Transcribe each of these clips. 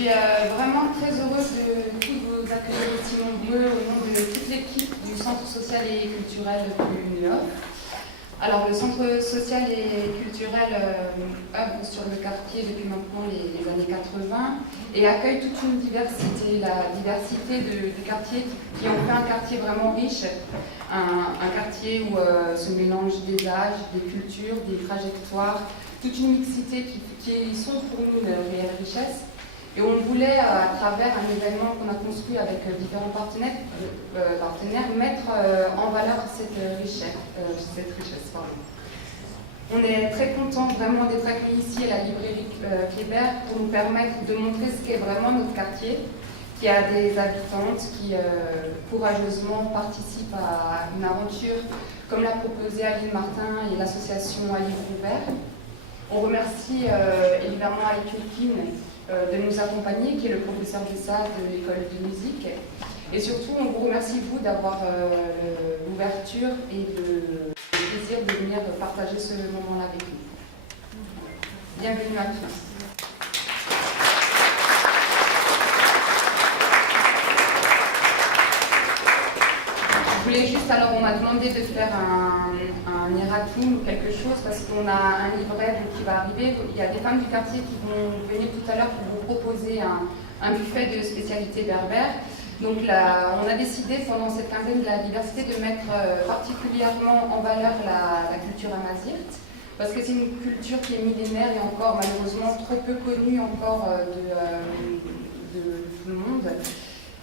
suis vraiment très heureuse de tous vous accueillir aussi nombreux au nom de toute l'équipe du Centre social et culturel du NUOF. Alors, le Centre social et culturel œuvre sur le quartier depuis maintenant les années 80 et accueille toute une diversité, la diversité de quartiers qui ont fait un quartier vraiment riche, un quartier où se mélangent des âges, des cultures, des trajectoires, toute une mixité qui sont pour nous une réelle richesse. Et on voulait, à travers un événement qu'on a construit avec différents partenaires mettre en valeur cette richesse. On est très content vraiment d'être accueillis ici à la librairie Kléber pour nous permettre de montrer ce qu'est vraiment notre quartier, qui a des habitantes qui courageusement participent à une aventure comme l'a proposé Aline Martin et l'association À Livre Ouvert. On remercie évidemment Alec Lupin de nous accompagner, qui est le professeur de SAS de l'école de musique. Et surtout, on vous remercie, vous, d'avoir l'ouverture et le plaisir de venir partager ce moment-là avec nous. Bienvenue à tous. Je voulais juste, alors on m'a demandé de faire un erratum ou quelque chose parce qu'on a un livret qui va arriver. Il y a des femmes du quartier qui vont venir tout à l'heure pour vous proposer un buffet de spécialités berbères. Donc là, on a décidé pendant cette quinzaine de la diversité de mettre particulièrement en valeur la culture amazigh, parce que c'est une culture qui est millénaire et encore malheureusement trop peu connue encore de tout le monde.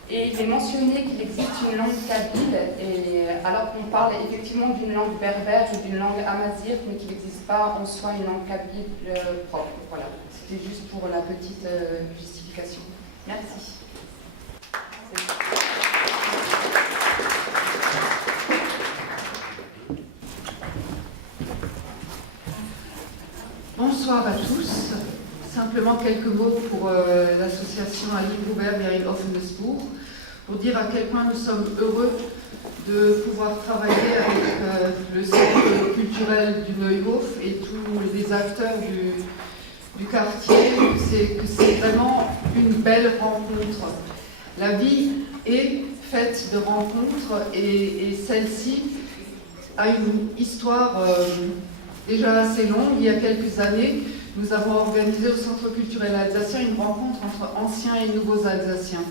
Et il est mentionné qu'il existe une langue kabyle, et alors qu'on parle effectivement d'une langue berbère ou d'une langue amazigh, mais qu'il n'existe pas en soi une langue kabyle propre. Voilà, c'était juste pour la petite justification. Merci. Bonsoir à tous. Simplement quelques mots pour l'association À Livre Ouvert Mairie Offenburg, pour dire à quel point nous sommes heureux de pouvoir travailler avec le centre culturel du Neuhof et tous les acteurs du quartier. C'est vraiment une belle rencontre. La vie est faite de rencontres et celle-ci a une histoire déjà assez longue. Il y a quelques années, nous avons organisé au Centre culturel alsacien une rencontre entre anciens et nouveaux Alsaciens.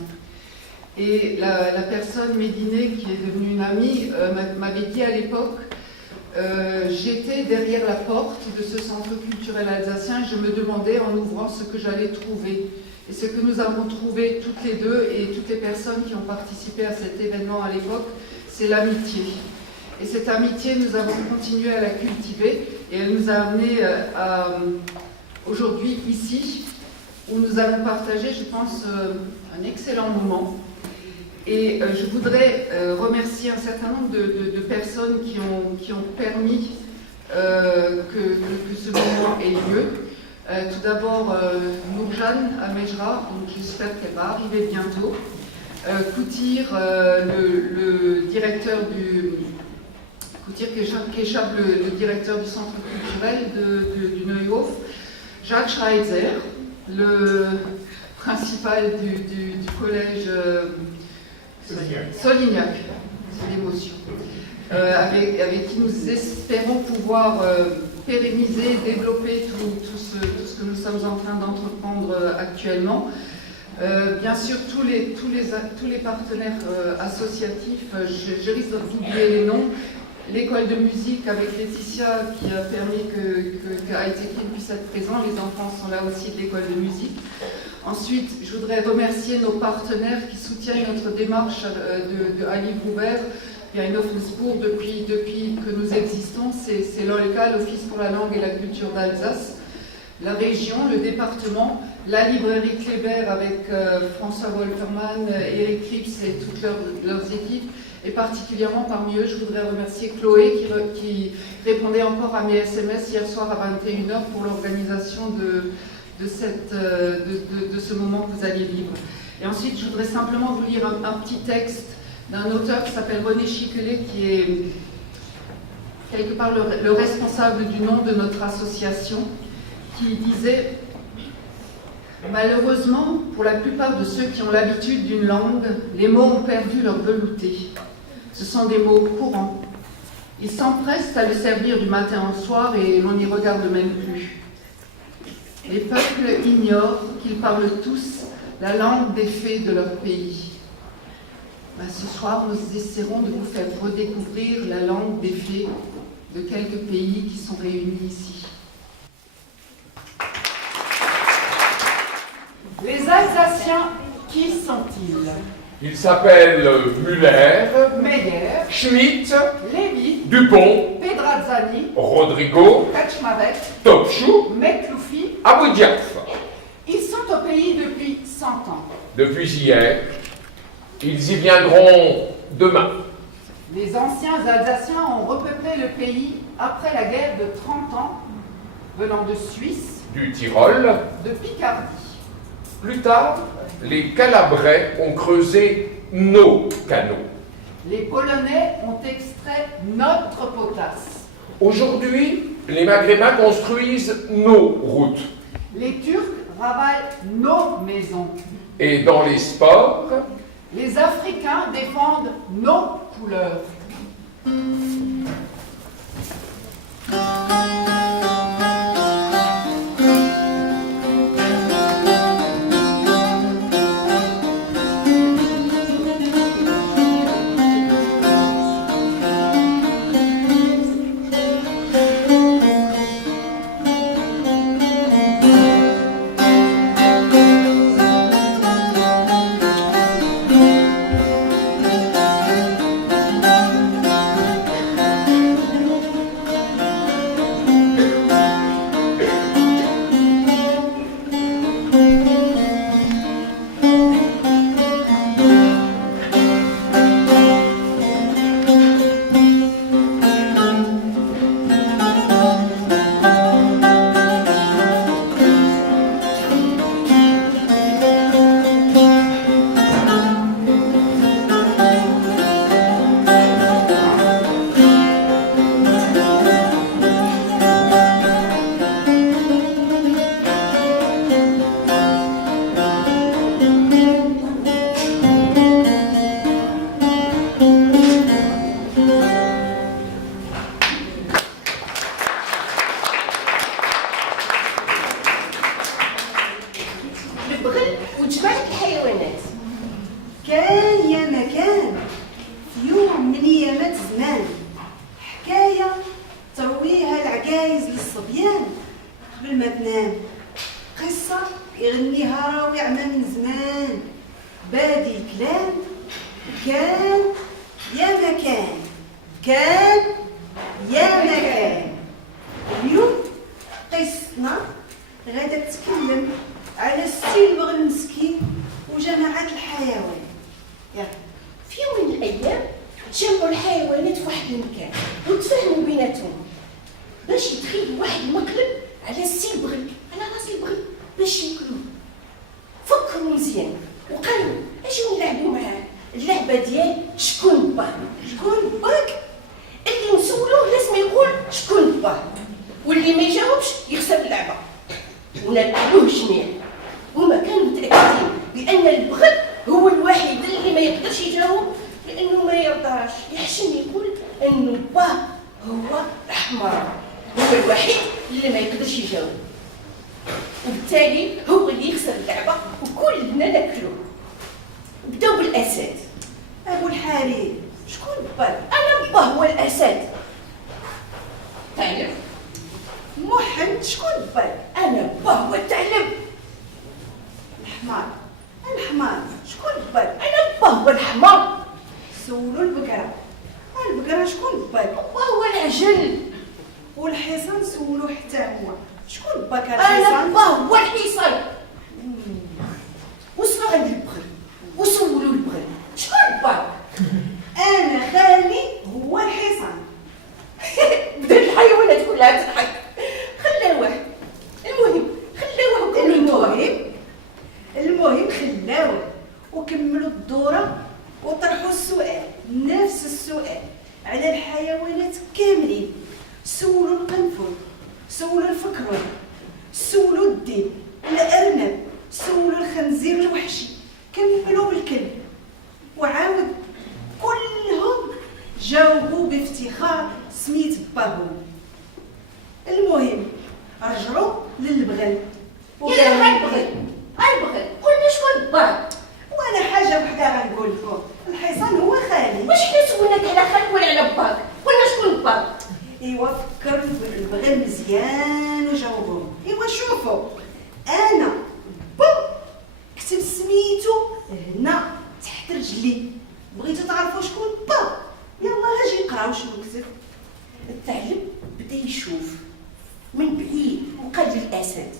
Et la personne, Médiné, qui est devenue une amie, m'avait dit à l'époque, j'étais derrière la porte de ce centre culturel alsacien et je me demandais en ouvrant ce que j'allais trouver. Et ce que nous avons trouvé toutes les deux et toutes les personnes qui ont participé à cet événement à l'époque, c'est l'amitié. Et cette amitié, nous avons continué à la cultiver et elle nous a amenés aujourd'hui ici, où nous avons partagé, je pense, un excellent moment. Et je voudrais remercier un certain nombre de personnes qui ont permis que ce moment ait lieu. Tout d'abord, Nourjane Amejra, donc j'espère qu'elle va arriver bientôt. Koutir, le directeur Koutir Kechab, le directeur du centre culturel du Neuhof. Jacques Schreitzer, le principal du collège Solignac, c'est l'émotion, avec qui nous espérons pouvoir pérenniser, développer tout ce que nous sommes en train d'entreprendre actuellement. Bien sûr, tous les partenaires associatifs, je risque d'oublier les noms. L'école de musique avec Laetitia qui a permis qu'Aïtekin puisse être présent. Les enfants sont là aussi de l'école de musique. Ensuite, je voudrais remercier nos partenaires qui soutiennent notre démarche À Livre Ouvert. Il y a une Offenburg depuis que nous existons. C'est l'OLCA, l'Office pour la langue et la culture d'Alsace, la région, le département, la librairie Kléber avec François Wolfermann, Eric Krips et toutes leurs équipes. Et particulièrement parmi eux, je voudrais remercier Chloé qui répondait encore à mes SMS hier soir à 21h pour l'organisation de ce moment que vous alliez vivre. Et ensuite, je voudrais simplement vous lire un petit texte d'un auteur qui s'appelle René Chiquelet, qui est quelque part le responsable du nom de notre association, qui disait Malheureusement, pour la plupart de ceux qui ont l'habitude d'une langue, les mots ont perdu leur velouté. Ce sont des mots courants. Ils s'empressent à le servir du matin au soir et l'on n'y regarde même plus. Les peuples ignorent qu'ils parlent tous la langue des fées de leur pays. Ce soir, nous essaierons de vous faire redécouvrir la langue des fées de quelques pays qui sont réunis ici. Les Alsaciens, qui sont-ils? Ils s'appellent Müller, Meyer, Schmitt, Lévy, Dupont, Pedrazzani, Rodrigo, Kaczmarek, Topchou, Mekloufi. Abou Diaf. Ils sont au pays depuis 100 ans. Depuis hier, ils y viendront demain. Les anciens Alsaciens ont repeuplé le pays après la guerre de 30 ans, venant de Suisse, Du Tyrol, de Picardie. plus tard, les Calabrais ont creusé nos canaux. Les Polonais ont extrait notre potasse. Aujourd'hui, les Maghrébins construisent nos routes. Les Turcs ravagent nos maisons. Et dans les sports, Les Africains défendent nos couleurs. البغل وجماعة الحيوانات. كان يا مكان في يوم من ايامات زمان حكايه ترويها العجايز للصبيان قبل ما تنام، قصه يغنيها راوي عنا من زمان. بادي الكلام كان يا مكان، كان يا مكان. اليوم قصتنا غادا تتكلم على السي البغل المسكين وجماعات الحيوان. يلا. في يوم من الأيام تجمعوا الحيوانات في واحد المكان وتفاهموا بيناتهم باش يتخيلوا واحد المقلب على السي البغل، على راس البغل باش ياكلوه. فكروا مزيان وقالوا اجيو نلعبوا معاه اللعبة ديال شكون باك. شكون باك؟ اللي نسولوه لازم يقول شكون باك، واللي ما يجاوبش يخسر اللعبة. ونلعبوه جميع، هما كانوا متأكدين بأن البغل هو الوحيد اللي ما يقدرش يجاوب، لأنه ما يرضاش يحشم يقول أنه باه هو الحمار، هو الوحيد اللي ما يقدرش يجاوب، وبالتالي هو اللي يخسر اللعبة وكلنا ناكلوه. بداو بالأسد. ابو الحرير شكون باك؟ أنا باه هو الأسد. طيب محمد شكون باك؟ أنا باه هو الثعلب. الحمار. الحمار شكون باك؟ أنا باه هو الحمار. سولوا البقره. البقره شكون باك؟ باه هو العجل. والحصان سولوا حتى هو شكون باك؟ أنا الحصان. باه هو الحصان. وصلوا عند البغل وسولوا البغل شكون باك؟ انا خالي هو الحصان. بدات الحيوانات كلها تضحك. خلى واحد. المهم خلاوه كل المهم خلاوه وكملوا الدوره وطرحوا السؤال، نفس السؤال على الحيوانات كاملين. سولوا القنفذ، سولوا الفكرون، سولوا الديب، الارنب، سولوا الخنزير الوحشي كملوا بالكلب وعاود كلهم جاوبوا بافتخار سميت باهم. المهم رجعوا للبغل يا هالبغل قلنا شكون باك؟ وانا حاجه وحده غنقول لكم، الحصان هو خالي. واش حنا سولناك على خالك ولا على باك؟ قلنا شكون باك؟ ايوا فكر البغل مزيان وجاوبهم. ايوا شوفوا انا كتب سميتو هنا تحت رجلي، بغيتو تعرفوا شكون با؟ يلا اجي نقراو شنو كتب. الثعلب بدا يشوف من بعيد وقال للاسد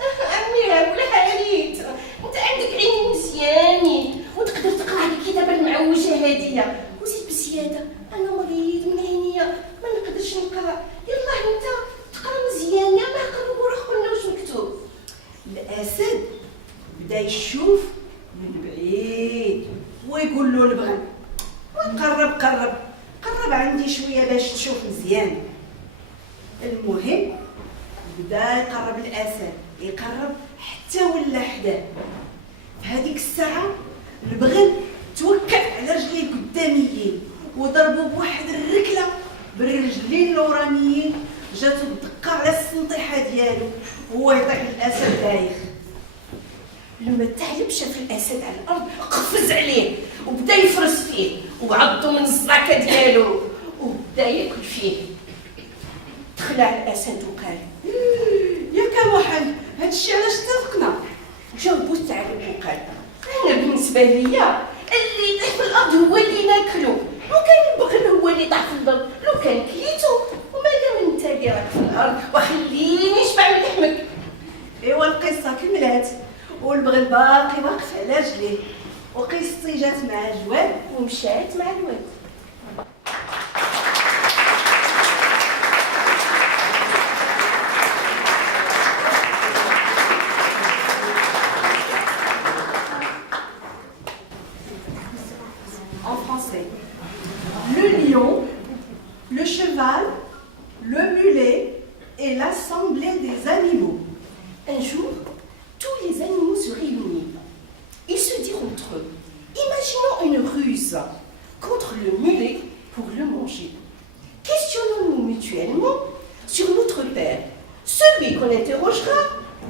اميره ولا حاليت انت عندك عين مزيانه وتقدر تقرا على الكتابه المعوجه هاديه، وزيد بزياده انا مريض من عينيا ما نقدرش نقرا، يلا انت تقرا مزيان يلا قرب وروح قلنا واش مكتوب. الاسد بدا يشوف من بعيد ويقول له البغل قرب عندي شويه باش تشوف مزيان. المهم بدا يقرب الاسد يقرب حتى ولا حداه. في هذيك الساعه البغل توكل على رجليه القداميين وضربوا بواحد الركله بالرجلين الاورانيين، جاتو الدقه على السنطيحه ديالو وهو يطيح الاسد دايخ. لما الثعلب شاف الاسد على الارض قفز عليه وبدا يفرس فيه وعضو من الزراكه ديالو وبدا ياكل فيه. دخل على الاسد وقال ياك محل هادشي علاش اتفقنا؟ جاوبو الثعلب وقال انا بالنسبه ليا اللي يطيح في الارض هو اللي ناكلو، لو كان البغل هو اللي طاح في الارض لو كان كليتو، وما دام انت اللي راك في الارض وخليني نشبع من لحمك. ايوا القصه كملات والبغل باقي واقف على رجليه وقصتي جات مع الجواد ومشات مع الواد. en français. Le lion, le cheval, le mulet et l'assemblée des animaux. Un jour, tous les animaux se réunirent. Ils se dirent entre eux, imaginons une ruse contre le mulet pour le manger. Questionnons-nous mutuellement sur notre père. Celui qu'on interrogera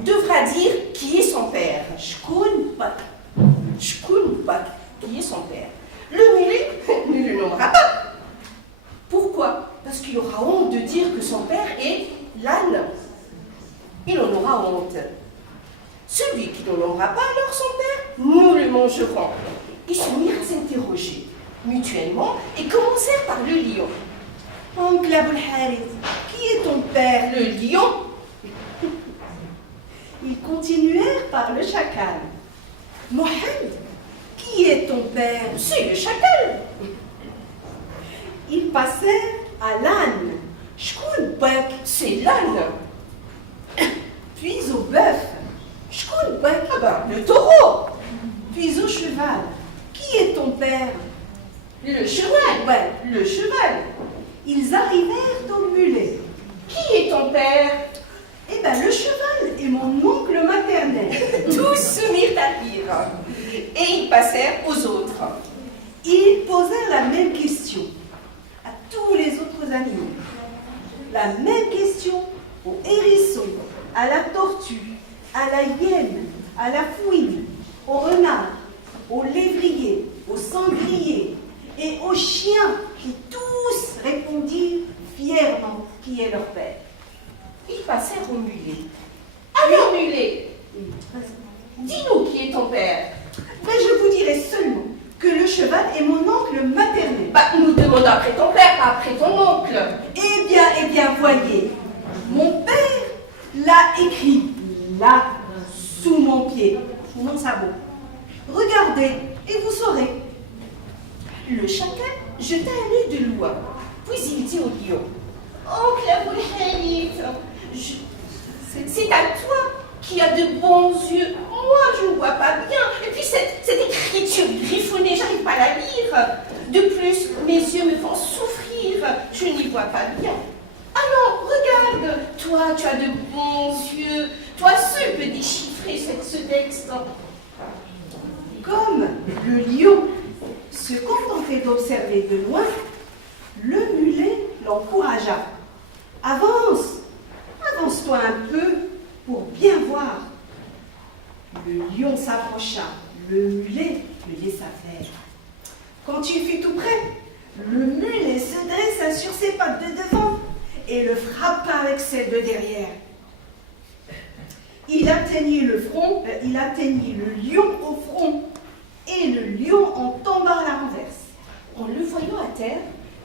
devra dire qui est son père. شكون باك؟ Shkoun Bak, qui est son père. Le mulet ne le nommera pas. Pourquoi? Parce qu'il aura honte de dire que son père est l'âne. Il en aura honte. Celui qui ne nommera pas alors son père, nous le mangerons. Ils se mirent à s'interroger mutuellement et commencèrent par le lion. Oncle Aboul Harith, qui est ton père? Le lion, Ils continuèrent par le chacal. Mohamed, qui est ton père? c'est le chacal. Ils passèrent à l'âne. Shkoun Bak, C'est l'âne. puis au bœuf. Shkoun Bak, Ah ben, le taureau. puis au cheval. Qui est ton père? Le cheval. Ouais. Le cheval. Ils arrivèrent au mulet. Qui est ton père? Eh ben, le cheval est mon oncle maternel. Tous se mirent à rire. Et ils passèrent aux autres. Ils posèrent la même question à tous les autres animaux. La même question au hérisson, à la tortue, à la hyène, à la fouine, au renard, au lévrier, au sanglier et aux chiens qui tous répondirent fièrement qui est leur père. Ils passèrent au mulet. Alors, mulet, dis-nous qui est ton père. Mais je vous dirai seulement que le cheval est mon oncle maternel. Bah, nous demandons après ton père, pas après ton oncle. Eh bien, voyez, mon père l'a écrit là, sous mon pied, mon sabot. Regardez et vous saurez. Le chacal jeta un œil de loin, puis il dit au lion, Oncle Aboul Harith, c'est à toi qui as de bons yeux. Moi, je ne vois pas bien. Et puis, cette écriture griffonnée, j'arrive pas à la lire. De plus, mes yeux me font souffrir. Je n'y vois pas bien. Ah non, regarde, toi, tu as de bons yeux. Toi seul peux déchiffrer illustré ce texte. Comme le lion se contentait d'observer de loin, le mulet l'encouragea. Avance, avance-toi un peu pour bien voir. Le lion s'approcha, le mulet le laissa faire. Quand il fut tout près, le mulet se dressa sur ses pattes de devant et le frappa avec celles de derrière. Il atteignit le lion au front et le lion en tomba à la renverse. En le voyant à terre,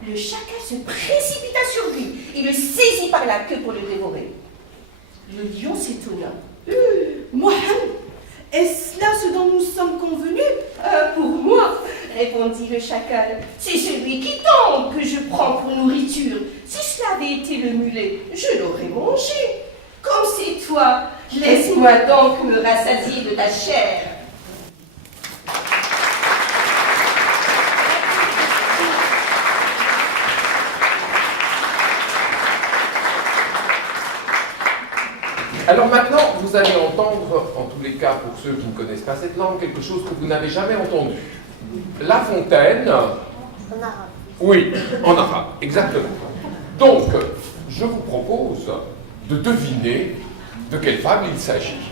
le chacal se précipita sur lui et le saisit par la queue pour le dévorer. Le lion s'étonna. Mohamed, est-ce là ce dont nous sommes convenus? Pour moi, répondit le chacal, c'est celui qui tombe que je prends pour nourriture. Si cela avait été le mulet, je l'aurais mangé. Comme c'est toi, laisse-moi donc me rassasier de ta chair. Alors maintenant, vous allez entendre, en tous les cas pour ceux qui ne connaissent pas cette langue, quelque chose que vous n'avez jamais entendu. La Fontaine... En arabe. Oui, en arabe, exactement. Donc, je vous propose de deviner de quelle femme il s'agit.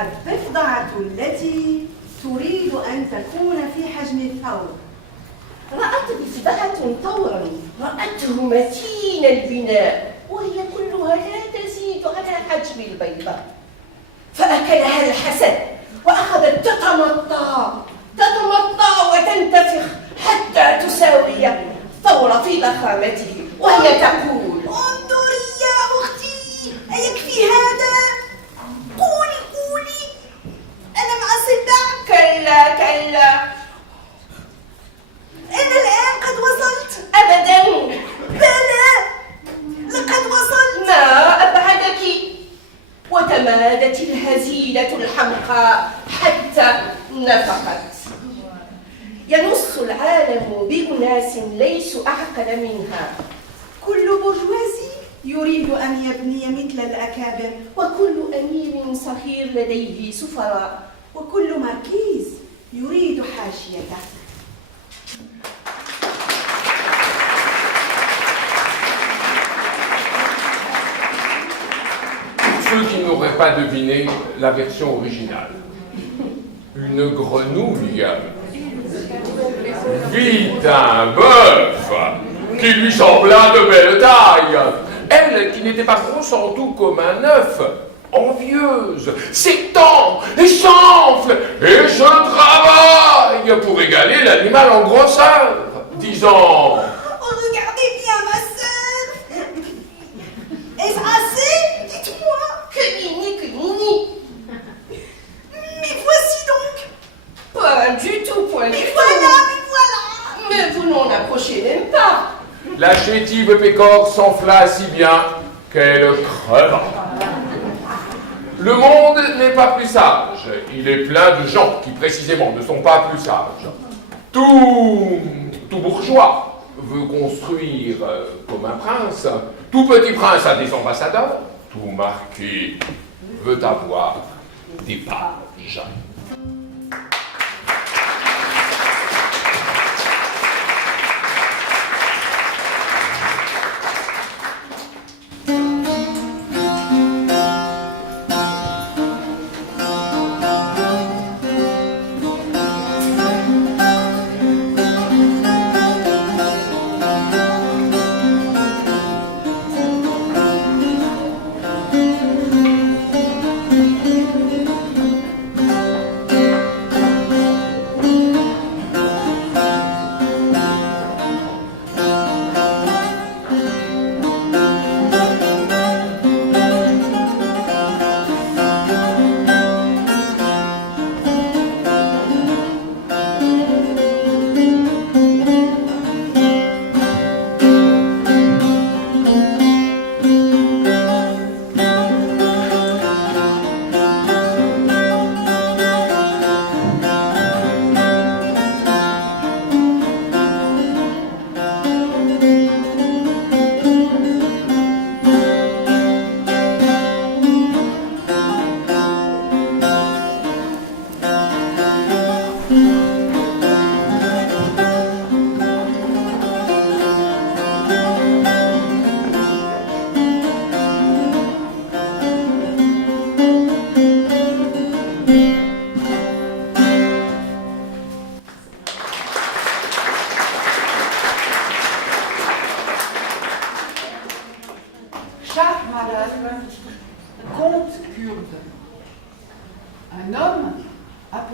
الضفدعة التي تريد أن تكون في حجم الثور. رأت ضفدعة ثورا، رأته متين البناء وهي كلها لا تزيد على حجم البيضة، فأكلها الحسد وأخذت تتمطى وتنتفخ حتى تساوي الثور في ضخامته وهي تقول: انظري يا أختي، أيكفي هذا؟ قولي أنا مع الصداع. كلا أنا الآن قد وصلت. أبدا، بلى لقد وصلت. ما أبعدك. وتمادت الهزيلة الحمقاء حتى نفقت. ينص العالم بأناس ليسوا أعقل منها. كل برجوازي يريد أن يبني مثل الأكابر، وكل أمير صغير لديه سفراء، وكل ماركيز يريد حاشيته. Ceux qui n'auraient pas deviné la version originale. Une grenouille vit un bœuf qui lui sembla de belle taille. Elle, qui n'était pas grosse en tout comme un œuf, envieuse, s'étend et s'enfle, et je travaille pour égaler l'animal en grosseur, disant: Oh, regardez bien ma sœur. Est-ce assez? Dites-moi. Que nini. Mais voici donc. Pas du tout, point Mais du voilà. tout. Mais vous n'en approchez même pas. La chétive pécore s'enfla si bien qu'elle creva. Le monde n'est pas plus sage. Il est plein de gens qui, précisément, ne sont pas plus sages. Tout bourgeois veut construire comme un prince. Tout petit prince a des ambassadeurs. Tout marquis veut avoir des pages.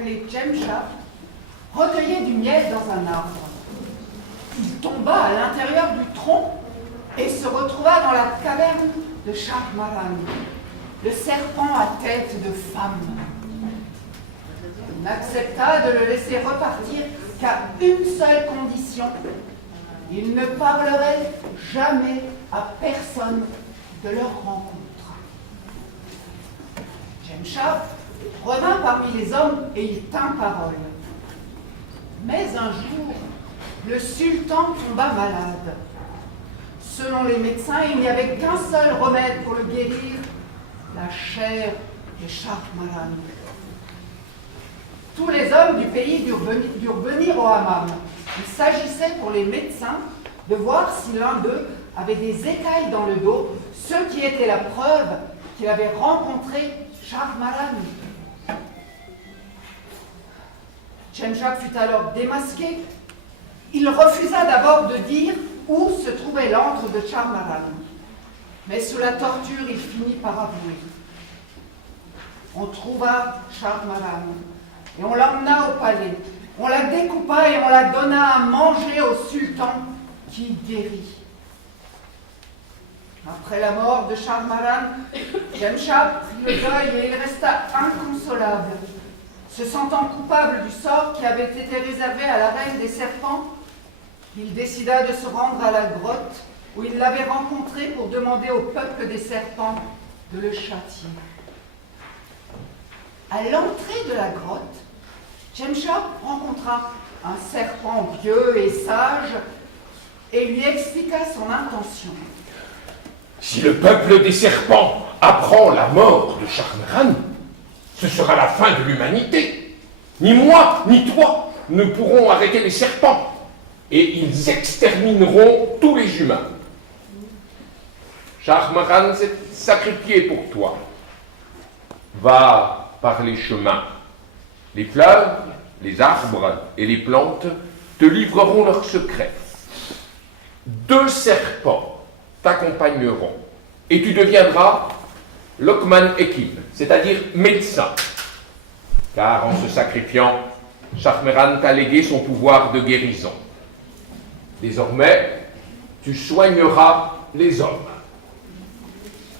appelé Jemshab, recueillait du miel dans un arbre. Il tomba à l'intérieur du tronc et se retrouva dans la caverne de Shahmaran, le serpent à tête de femme. Il n'accepta de le laisser repartir qu'à une seule condition. Il ne parlerait jamais à personne de leur rencontre. Jemshab revint parmi les hommes et il tint parole. Mais un jour, le sultan tomba malade. Selon les médecins, il n'y avait qu'un seul remède pour le guérir, la chair de Shahmaran. Tous les hommes du pays durent venir au hammam. Il s'agissait pour les médecins de voir si l'un d'eux avait des écailles dans le dos, ce qui était la preuve qu'il avait rencontré Shahmaran. Jemshab fut alors démasqué. Il refusa d'abord de dire où se trouvait l'antre de Shahmaran. Mais sous la torture, il finit par avouer. On trouva Shahmaran et on l'emmena au palais. On la découpa et on la donna à manger au sultan qui guérit. Après la mort de Shahmaran, Jemshab prit le deuil et il resta inconsolable. Se sentant coupable du sort qui avait été réservé à la reine des serpents, il décida de se rendre à la grotte où il l'avait rencontrée pour demander au peuple des serpents de le châtier. À l'entrée de la grotte, Jemshab rencontra un serpent vieux et sage et lui expliqua son intention. Si le peuple des serpents apprend la mort de Shahmaran, ce sera la fin de l'humanité. Ni moi, ni toi ne pourrons arrêter les serpents. Et ils extermineront tous les humains. Shahmaran s'est sacrifié pour toi. Va par les chemins. Les fleurs, les arbres et les plantes te livreront leurs secrets. 2 serpents t'accompagneront et tu deviendras Lokman Hekim, c'est-à-dire médecin. Car en se sacrifiant, Shahmaran t'a légué son pouvoir de guérison. Désormais, tu soigneras les hommes.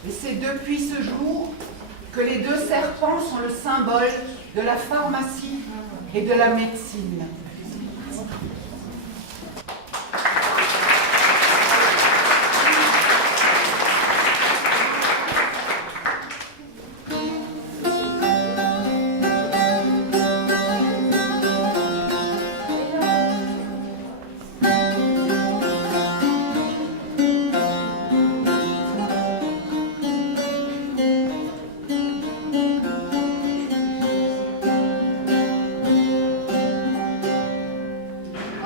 Et c'est depuis ce jour que les 2 serpents sont le symbole de la pharmacie et de la médecine.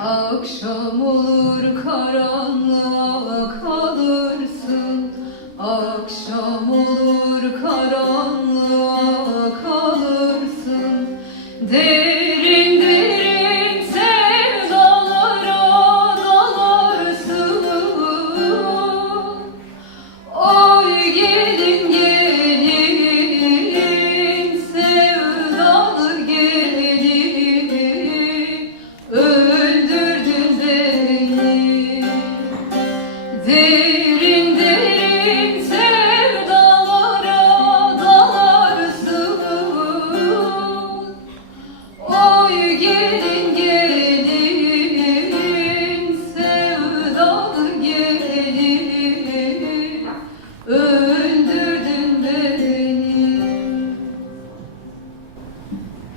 Akşam olur karanlığa kalırsın, akşam olur karanlığa kalırsın, derin derin sevdalara dalarsın. Oy gelin gelin sevdalı gelin, öldürdün beni. Derin derin sevdalara dalarsın. Oy gelin gelin sevdalı gelin, öldürdün beni.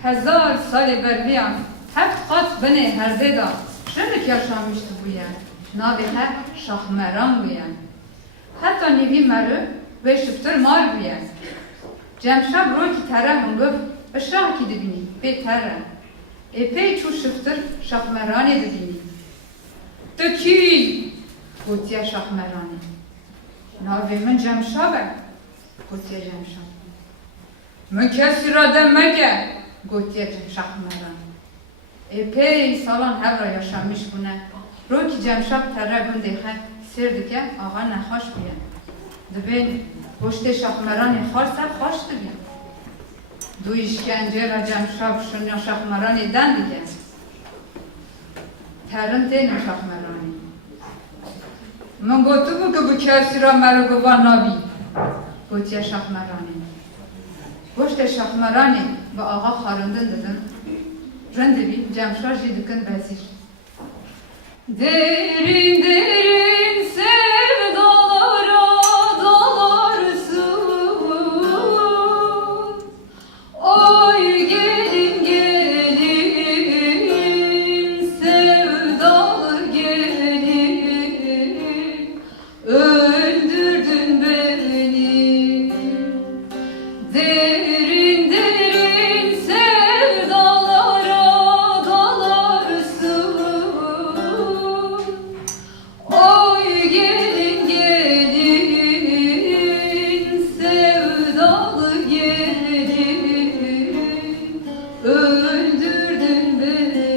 Hezar sali berbiyan, heft kat beni herzeda, şemek yaşamıştı bu yer. Navi her Şahmeran bu yer. Hatta nevi merü ve şıftır mar bu yer. Cemşab roki tere hıngıf, ışrah ki dibini, be tere. Epey çu şıftır Şahmeran'e dibini. Tıki, gotiya Şahmeran'e. Navi min Cemşab'e, gotiya Cemşab. Min kesira demmeke, gotiya Şahmeran. Epey salan hevra yaşamış buna. Roki Cemşab tere gundekhe sir dike, ağa nekhaş biyen. Dibin goşte Şahmeran'e kharsa khaş dibin. دو işkence را جمشاب شنیا شخمرانی دن دیگه ترن تینم شخمرانی من گوتو بو که بو کسی را مرا گوان نابی گوتیه شخمرانی گوشت شخمرانی با آقا خارندن دادن رنده بی جمشار جی دکن بزیر derin derin sevdalara dalarsın oy gelin gelin sevdalı gelin öldürdün beni derin derin sevdalara dalarsın oy gelin gelin sevdalı gelin öldürdün beni.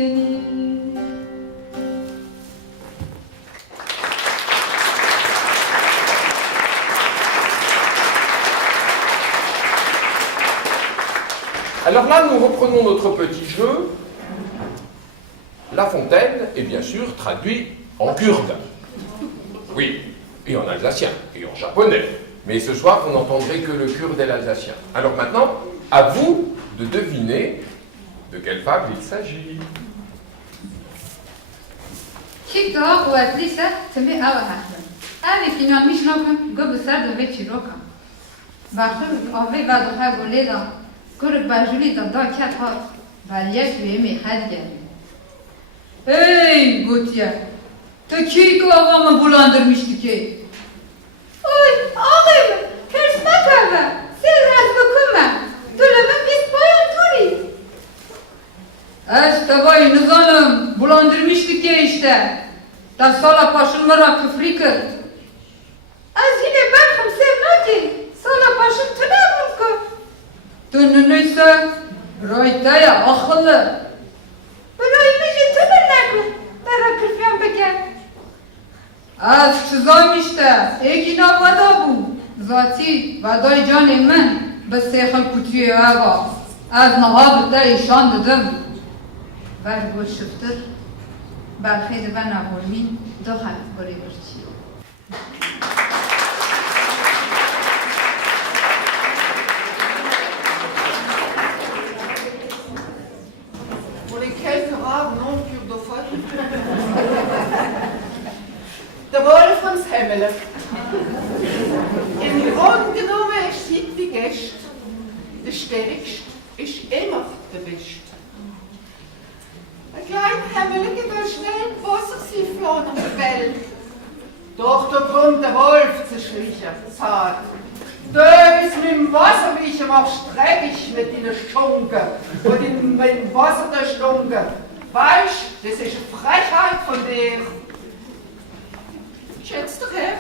Alors là, nous reprenons notre petit jeu. La Fontaine est bien sûr traduit en kurde. Oui, et en alsacien, et en japonais. Mais ce soir, vous n'entendrez que le kurde et l'alsacien. Alors maintenant, à vous de deviner de quelle fable il s'agit. Ki daha kuvvetliyse tümü ev haklı. Ev inanmış nakın, göbü serdi ve çirokan. Bakın avve ve daha goleda, kırık bajuli da ket hat, veliyek üyemi had geldi. Hey Gutiye, te ki kavamı bulandırmıştı ki? Oy ağabey, kersmek eve, sirraz bakıma, tülümün biz bayan turi. Tabay nizanım, bulandırmıştık ya işte. Da sala paşın mara küfri kır. Az yine ben sevmedi. Sala paşın tünemim kır. Tününüyse, raytaya akıllı. Raymışı tününekli. Dara kırfyan beken. Az çizayım işte. Ekina vada bu. Zati vaday canım men. Beseyxel kutuye eva. Az nahabıta işan dedim. Ver bu şıftır. Belki de ben avolmin daha böyle bir şey. Pour les quelques rares non-kurdophones, der Wolf und das Hemmele. Im Grunde genommen ist es wie Gäste. Der Stärkste ist immer der Beste. Ein kleiner Hemmele geht schnell Wassersiphon um die Welt. Doch da kommt der Wolf zu schlichen, sagt: Du ist mit dem Wasserwischen machst dreckig mit deinen Stunken und mit dem Wasser der Stunken. Weißt, das ist eine Frechheit von dir. Schätzter Herr,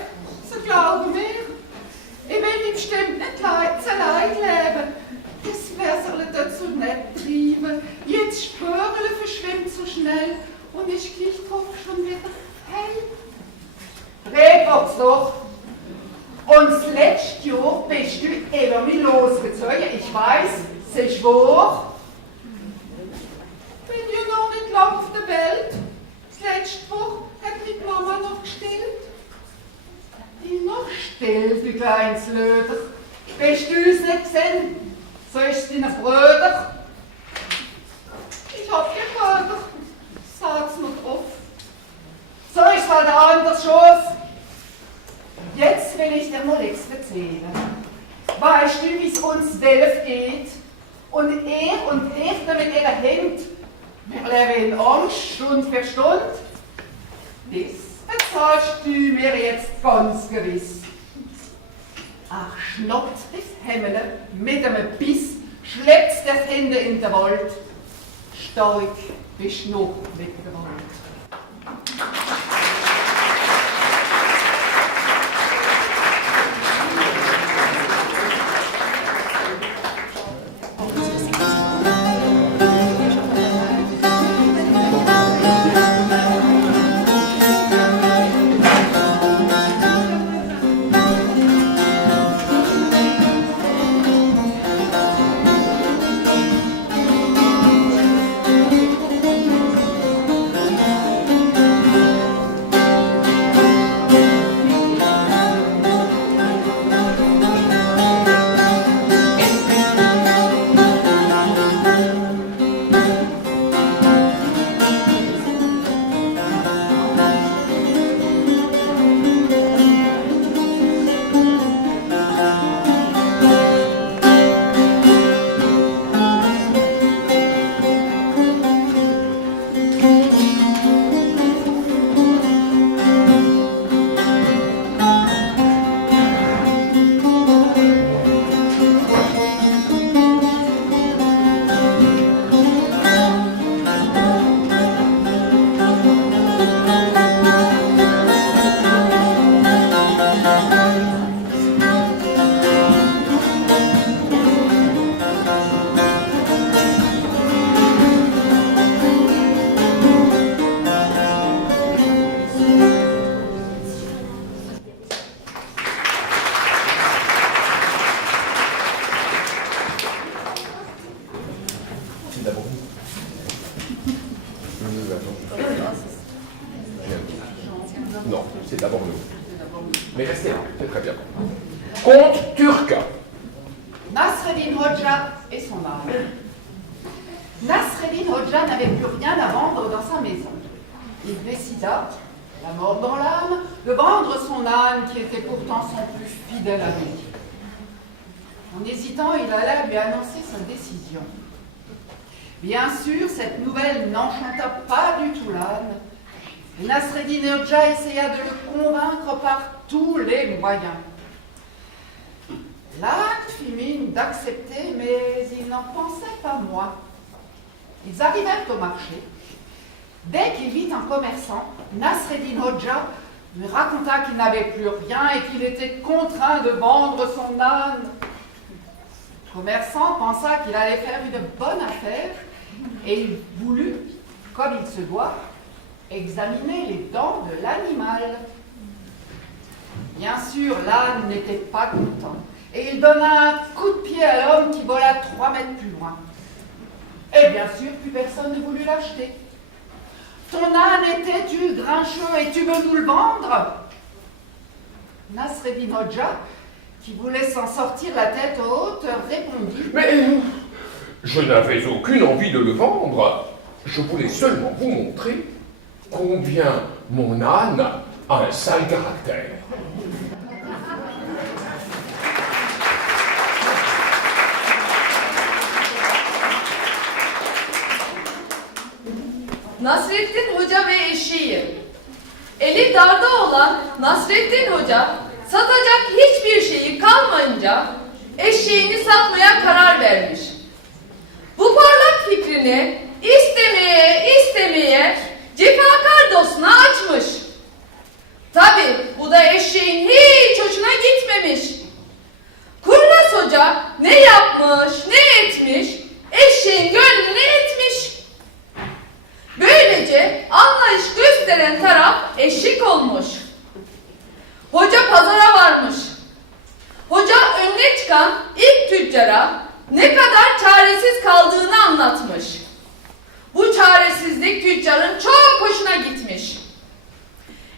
so glaube mir, ich will ihm bestimmt nicht allein leben. Das Wässerle dazu nicht treiben. Jetzt Spörle verschwimmt so schnell und ist gleich drauf schon wieder hell. Regert's doch. Und das letzte Jahr bist du über mich losgezogen. Ich weiß, es ist wahr. Bin ja noch nicht lang auf der Welt. Das letzte Woche hat mich die Mama noch gestillt. Die noch still, du kleines Löder. Bist du uns nicht gesehen? So ist es deinen Brüder. Ich hab dir Brüder. Sag's mir drauf. So ist es halt anders schon. Jetzt will ich dir mal nichts erzählen. Weißt du, wie es uns Delf geht? Und ich damit ihre Hände. Wir leben in Angst, Stunde für Stunde. Das bezahlst du mir jetzt ganz gewiss. Ach, schnappt das Hemmele mit einem Biss, schleppt's das Ende in den Wald. Stark bist du noch mit Gewalt. Non, c'est d'abord nous. Mais restez là, c'est très bien. Conte turc. Nasreddin Hoxha et son âne. Nasreddin Hoxha n'avait plus rien à vendre dans sa maison. Il décida, la mort dans l'âme, de vendre son âne qui était pourtant son plus fidèle ami. En hésitant, il alla lui annoncer sa décision. Bien sûr, cette nouvelle n'enchanta pas du tout l'âne. Et Nasreddin Hoxha essaya de le convaincre par tous les moyens. L'âne fit mine d'accepter, mais il n'en pensait pas moins. Ils arrivèrent au marché. Dès qu'il vit un commerçant, Nasreddin Hoxha lui raconta qu'il n'avait plus rien et qu'il était contraint de vendre son âne. Le commerçant pensa qu'il allait faire une bonne affaire et il voulut, comme il se doit, examiner les dents de l'animal. Bien sûr, l'âne n'était pas content et il donna un coup de pied à l'homme qui vola 3 mètres plus loin. Et bien sûr, plus personne ne voulut l'acheter. Ton âne était-tu grincheux et tu veux nous le vendre? Nasreddin Hoxha, qui voulait s'en sortir la tête haute, répondit: Mais je n'avais aucune envie de le vendre. Je voulais seulement vous montrer combien mon âne a un sale caractère. Nasreddin Hoca ve eşeği. Eli darda olan Nasreddin Hoca satacak hiçbir şeyi kalmayınca eşeğini satmaya karar vermiş. Bu parlak fikrini istemeye cefakar dostuna açmış. Tabi bu da eşeğin hiç hoşuna gitmemiş. Kurnaz Hoca ne yapmış ne etmiş eşeğin gönlünü etmiş. Böylece anlayış gösteren taraf eşek olmuş. Hoca pazara varmış. Hoca önüne çıkan ilk tüccara ne kadar çaresiz kaldığını anlatmış. Bu çaresizlik tüccarın çok hoşuna gitmiş.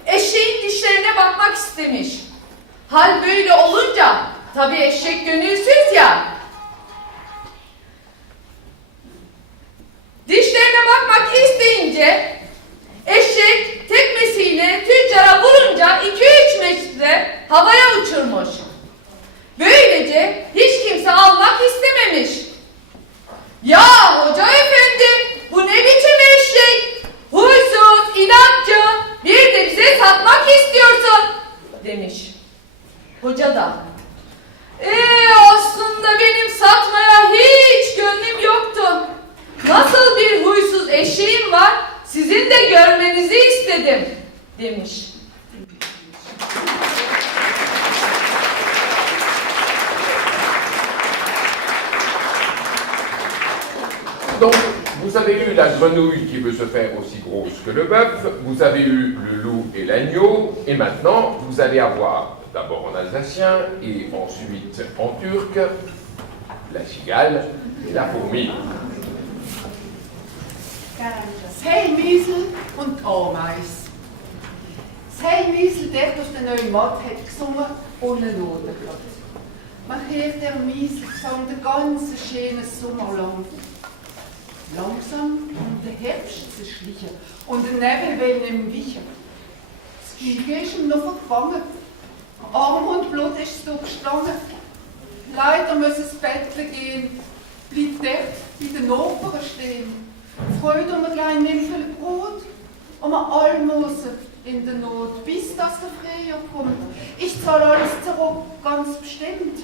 Eşeğin dişlerine bakmak istemiş. Hal böyle olunca tabii eşek gönülsüz ya. Dişlerine bakmak isteyince eşek tekmesiyle tüccara vurunca 2-3 metre havaya uçurmuş. Böylece hiç kimse almak istememiş. Ya hoca efendi, bu ne biçim eşek? Huysuz, inatçı, bir de bize satmak istiyorsun demiş. Hoca da aslında benim satmaya hiç gönlüm yoktu. Nasıl bir huysuz eşeğim var, sizin de görmenizi istedim demiş. Donc, vous avez eu la grenouille qui veut se faire aussi grosse que le bœuf, vous avez eu le loup et l'agneau, et maintenant, vous allez avoir, d'abord en alsacien, et ensuite en turc, la cigale et la fourmi. Seilmiesel und Ameis. Seilmiesel, der durch den Neumatt, hat gesungen ohne Noten gehabt. Man hört der Miesel gesungen den ganzen schönen Sommer lang. Langsam um den Herbst zu schlichen und der Nebel will ihm weichen. Das Giege ist ihm noch verfangen. Arm und Blut ist es da gestanden. Leider muss es betteln gehen, bleibt dort bei den Nachbarn stehen. Freude um ein kleines Nimpel Brot, um ein Almosen in der Not, bis das der Frühjahr kommt. Ich zahle alles zurück, ganz bestimmt,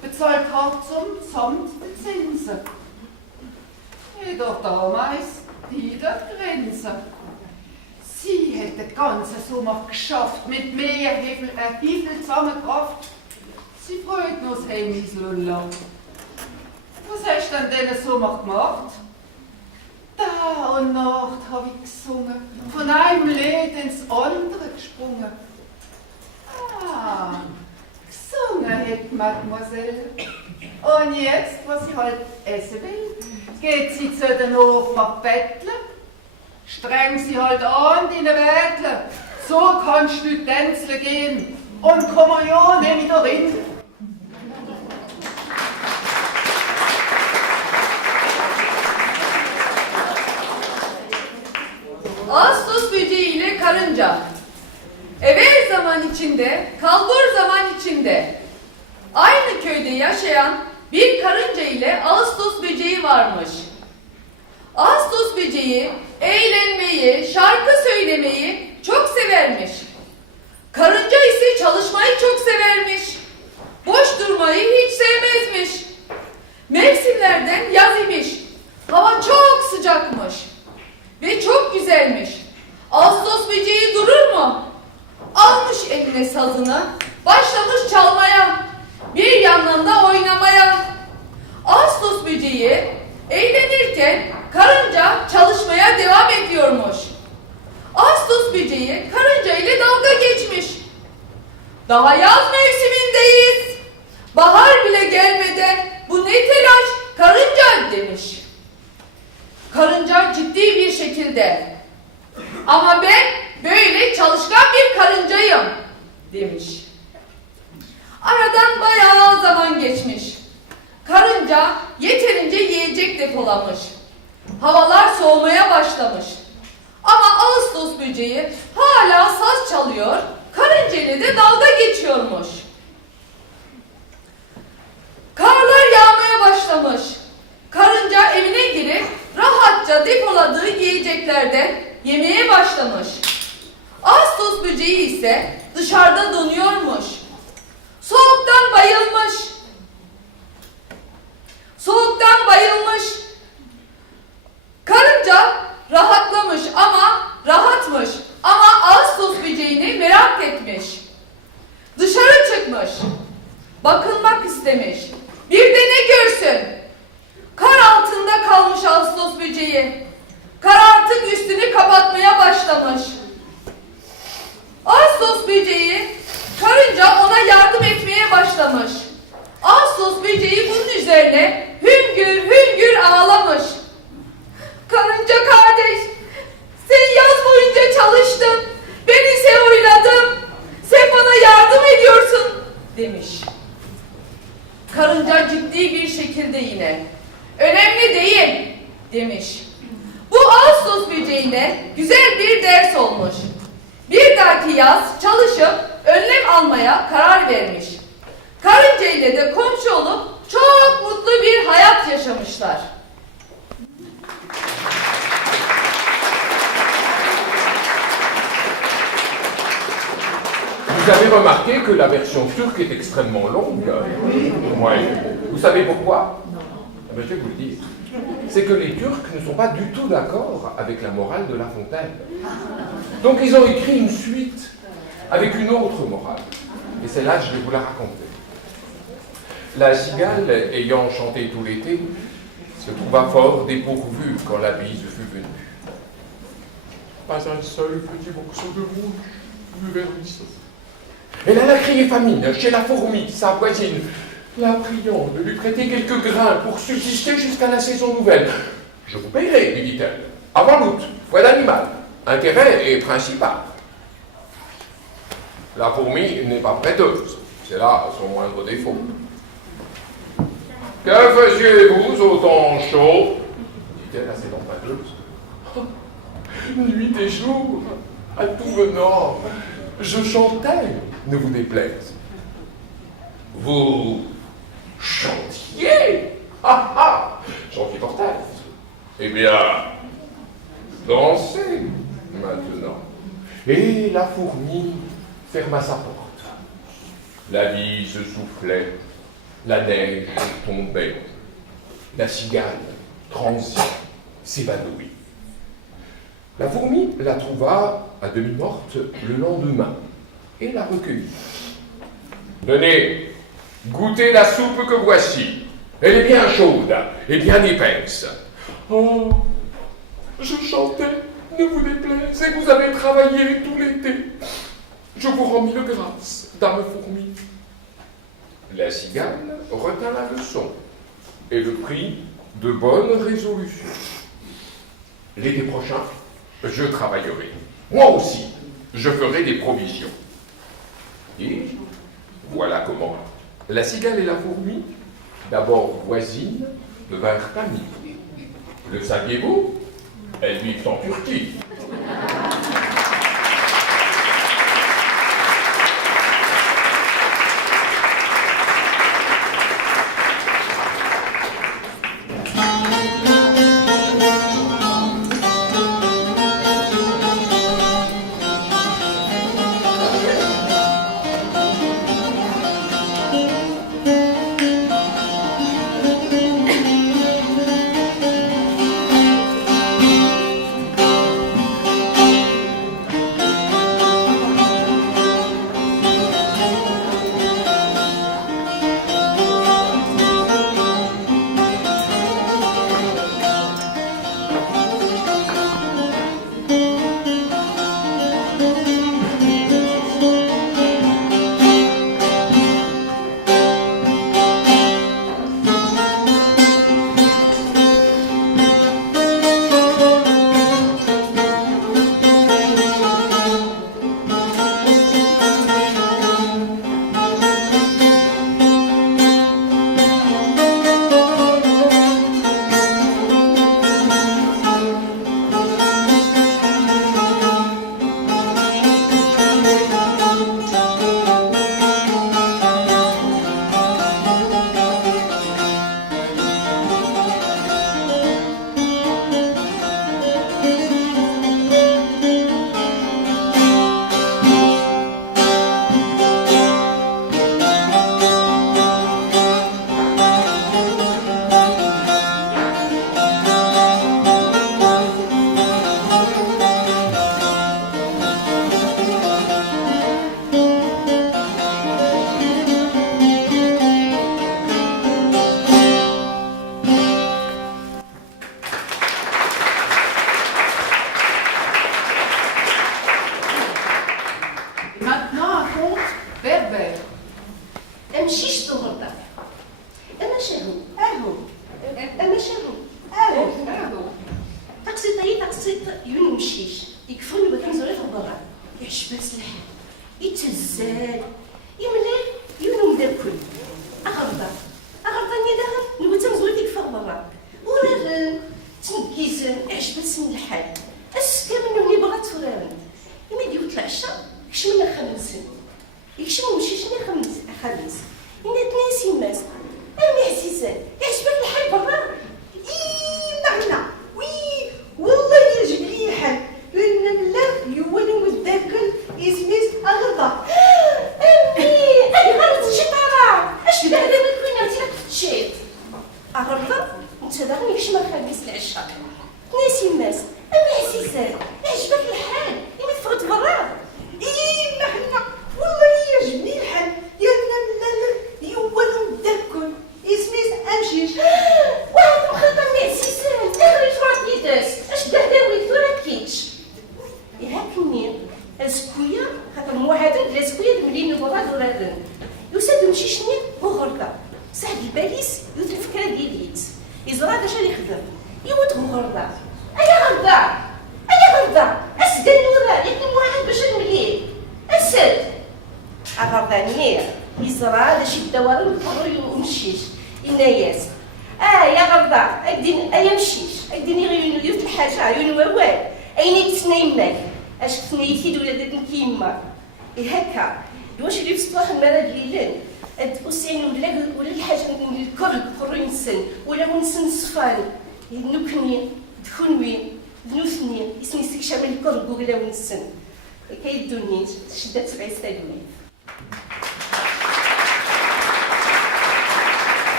bezahlt hart samt den Zinsen. Jedoch damals, die dort Grenze. Sie hat den ganzen Sommer geschafft, mit mehr Himmel zusammengekraft. Sie freut noch das Heimiesel und lang. Was hast du denn diesen Sommer gemacht? Da und Nacht habe ich gesungen, von einem Lied ins andere gesprungen. Ah, gesungen hat Mademoiselle. Und jetzt, was sie halt essen will, geht sie zu den Nachbarn betteln, strengt sie halt an, die Wädler. So kannst du tänzeln gehen und Kommunion wieder in. Ağustos böceği ile karınca. Evvel zaman içinde, kalbur zaman içinde. Aynı köyde yaşayan bir karınca ile Ağustos böceği varmış. Ağustos böceği eğlenmeyi, şarkı söylemeyi çok severmiş. Karınca ise çalışmayı çok severmiş. Boş durmayı hiç sevmezmiş. Mevsimlerden yaz imiş. Hava çok sıcakmış. Ve çok güzelmiş. Ağustos böceği durur mu? Almış eline sazını, başlamış çalmaya, bir yandan da oynamaya. Ağustos böceği eğlenirken karınca çalışmaya devam ediyormuş. Ağustos böceği karınca ile dalga geçmiş. Daha yaz mevsimindeyiz. Bahar bile gelmeden bu ne telaş karınca demiş. Karınca ciddi bir şekilde, ama ben böyle çalışkan bir karıncayım demiş. Aradan bayağı zaman geçmiş. Karınca yeterince yiyecek depolamış. Havalar soğumaya başlamış. Ama Ağustos böceği hala saz çalıyor, karınca ile de dalga geçiyormuş. Karlar yağmaya başlamış. Karınca evine girip rahatça depoladığı yiyeceklerden yemeye başlamış. Ağustos böceği ise dışarıda donuyormuş. Soğuktan bayılmış. Soğuktan bayılmış. Karınca rahatmış ama Ağustos böceğini merak etmiş. Dışarı çıkmış. Bakınmak istemiş. Bir de ne görsün? Kar altında kalmış Ağustos böceği. Kar artık üstünü kapatmaya başlamış. Ağustos böceği, karınca ona yardım etmeye başlamış. Ağustos böceği bunun üzerine hüngür hüngür ağlamış. Karınca kardeş, sen yaz boyunca çalıştın, ben ise oynadım. Sen bana yardım ediyorsun demiş. Karınca ciddi bir şekilde yine, önemli değil demiş. Bu Ağustos böceğine güzel bir ders olmuş. Bir dahaki yaz çalışıp önlem almaya karar vermiş. Karınca ile de komşu olup çok mutlu bir hayat yaşamışlar. Vous avez remarqué que la version turque est extrêmement longue. Ouais. Vous savez pourquoi? Je vais vous le dire. C'est que les Turcs ne sont pas du tout d'accord avec la morale de La Fontaine. Donc ils ont écrit une suite avec une autre morale. Et celle-là, je vais vous la raconter. La cigale, ayant chanté tout l'été, se trouva fort dépourvue quand la bise fut venue. Pas un seul petit morceau de rouge ne vernissait. Elle alla crier famine chez la fourmi, sa voisine, la priant de lui prêter quelques grains pour subsister jusqu'à la saison nouvelle. « Je vous paierai, lui dit-elle, avant l'août, frais d'animal, intérêt est principal. » La fourmi n'est pas prêteuse, c'est là son moindre défaut. « Que faisiez-vous au temps chaud ?» dit-elle à cette emprunteuse. « Nuit et jour, à tout venant, je chantais, ne vous déplaise. » « Vous chantiez? Ah ah! Chantiez portaise. Eh bien, dansez maintenant. » Et la fourmi ferma sa porte. La bise soufflait, la neige tombait, la cigale transit, s'évanouit. La fourmi la trouva à demi morte le lendemain et la recueillit. « Tenez, goûtez la soupe que voici. Elle est bien chaude et bien épaisse. »« Oh, je chantais, ne vous déplaise, et vous avez travaillé tout l'été. Je vous rends mille grâces, dame fourmi. » La cigale retint la leçon et le prit de bonnes résolutions. « L'été prochain, je travaillerai. Moi aussi. je ferai des provisions. Et voilà comment la cigale et la fourmi, d'abord voisines, devinrent amies. Le saviez-vous? Elles vivent en Turquie.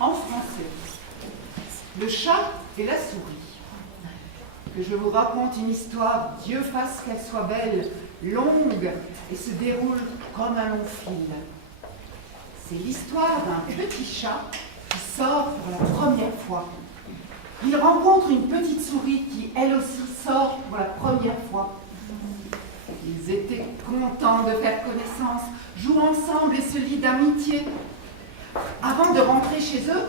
En français, le chat et la souris. Que je vous raconte une histoire, Dieu fasse qu'elle soit belle, longue et se déroule comme un long fil. C'est l'histoire d'un petit chat qui sort pour la première fois. Il rencontre une petite souris qui, elle aussi, sort pour la première fois. Ils étaient contents de faire connaissance, jouent ensemble et se lient d'amitié. Avant de rentrer chez eux,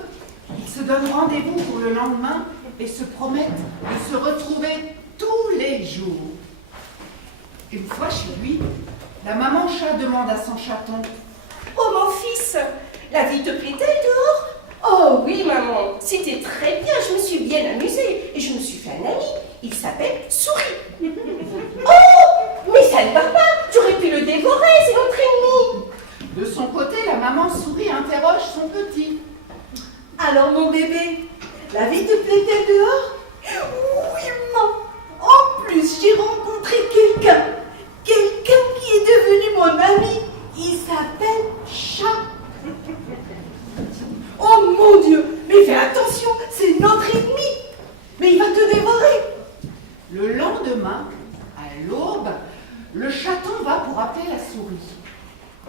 ils se donnent rendez-vous pour le lendemain et se promettent de se retrouver tous demande à son chaton. Oh mon fils, la vie te plaît-elle dehors? Oh oui maman, c'était très bien, je me suis bien amusée et je me suis fait un ami. Il s'appelle Souris. Oh, mais ça ne va pas, tu aurais pu le dévorer, c'est notre ennemi. De son côté, la maman souris interroge son petit. Alors mon bébé, la vie te plaît-elle dehors? Oui, maman. En plus, j'ai rencontré quelqu'un qui est devenu mon ami. Il s'appelle Chat. Oh mon Dieu, mais fais attention, c'est notre ennemi. Mais il va te dévorer. Le lendemain, à l'aube, le chaton va pour appeler la souris.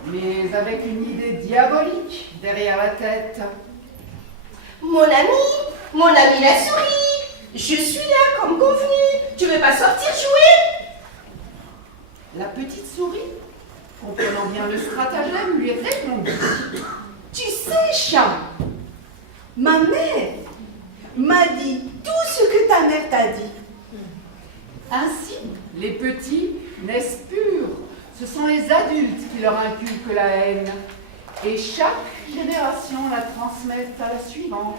Mais avec une idée diabolique derrière la tête. Mon ami la souris, je suis là comme convenu. Tu veux pas sortir jouer? La petite souris, comprenant bien le stratagème, lui répondit. Tu sais, Chat, ma mère m'a dit tout ce que ta mère t'a dit. Ainsi, les petits naissent purs. Ce sont les adultes qui leur inculquent la haine. Et chaque génération la transmet à la suivante.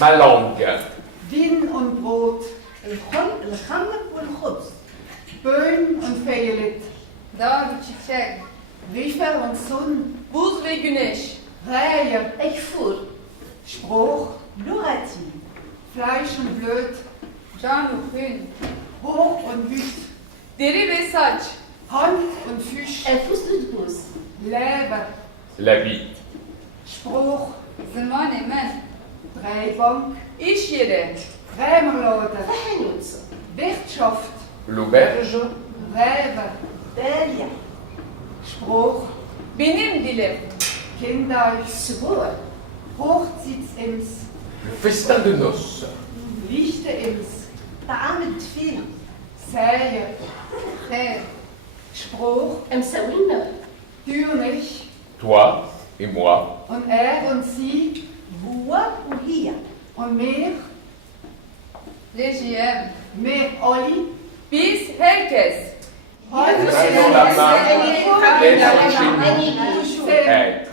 Ma langue. Vin und Brot, الخم والخبز. Böen und Feyelit, Dar ve çiçek, Riefer und Sun, Buz ve güneş, Rehe, Eifur, Spruch, لغتي. Fleisch und Blöd, can ve hün, Hoch und Hüt, deri ve saç, Hand und Füsch, الفستق Leber, La vie. Spruch, zaman men, Drehbank, iş yeri, Krämerladen, فحنوت, Wirtschaft, L'auberge. Rewe, داليا. Spruch, benim dilim, Kindeich, سبوع, Hochzeitsems, Le festin de noces. Lichteems, طعام الدفينة. Zij, خير Spruch, مساوينا du und ich Toi et moi, und er und sie هو وهي und mir, ليجيام mir Olli. Biz herkes. Heute Main dans la main, et chez nous, c'est être.